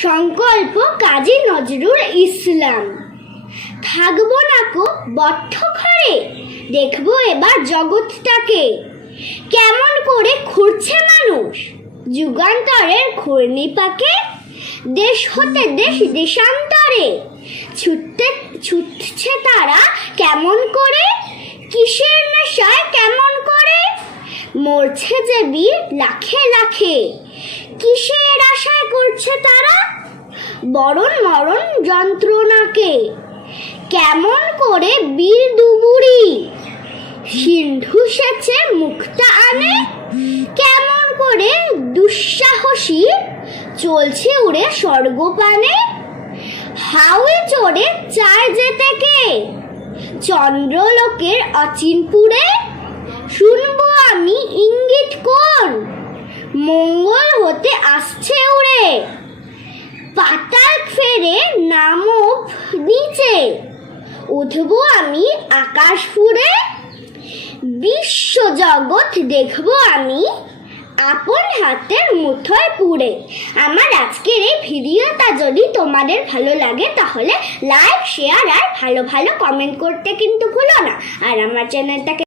সংকল্প কাজী নজরুল ইসলাম। থাকবো না কো বদ্ধ ঘরে, দেখবো এবার জগৎটাকে কেমন করে ঘুরছে মানুষ যুগান্তরের ঘূর্ণিপাকে। দেশ হতে দেশ দেশান্তরে ছুটছে তারা কেমন করে, কিসের নেশায় কেমন করে। মরছে যে বীর লাখে লাখে, কিসের আশায় করছে তারা বরণ মরণ যন্ত্রণাকে। কেমন করে বীর দুবুরি সিন্ধু সেচে মুক্তা আনে, কেমন করে দুঃসাহসী চলছে উড়ে স্বর্গপানে। হাওয়ে চড়ে চায় যেতে কে চন্দ্রলোকের অচিনপুরে, শুনবো আমি ইঙ্গিত কোন মঙ্গল হতে আসছে উড়ে। পাতাল ফেরে নামব নিচে, উঠবো আমি আকাশ ফুঁড়ে। বিশ্ব জগৎ দেখবো আমি আপন হাতের মুঠোয় পুড়ে। আমার আজকের এই ভিডিওটা যদি তোমাদের ভালো লাগে তাহলে লাইক, শেয়ার আর ভালো ভালো কমেন্ট করতে কিন্তু ভুলো না। আর আমার চ্যানেলটাকে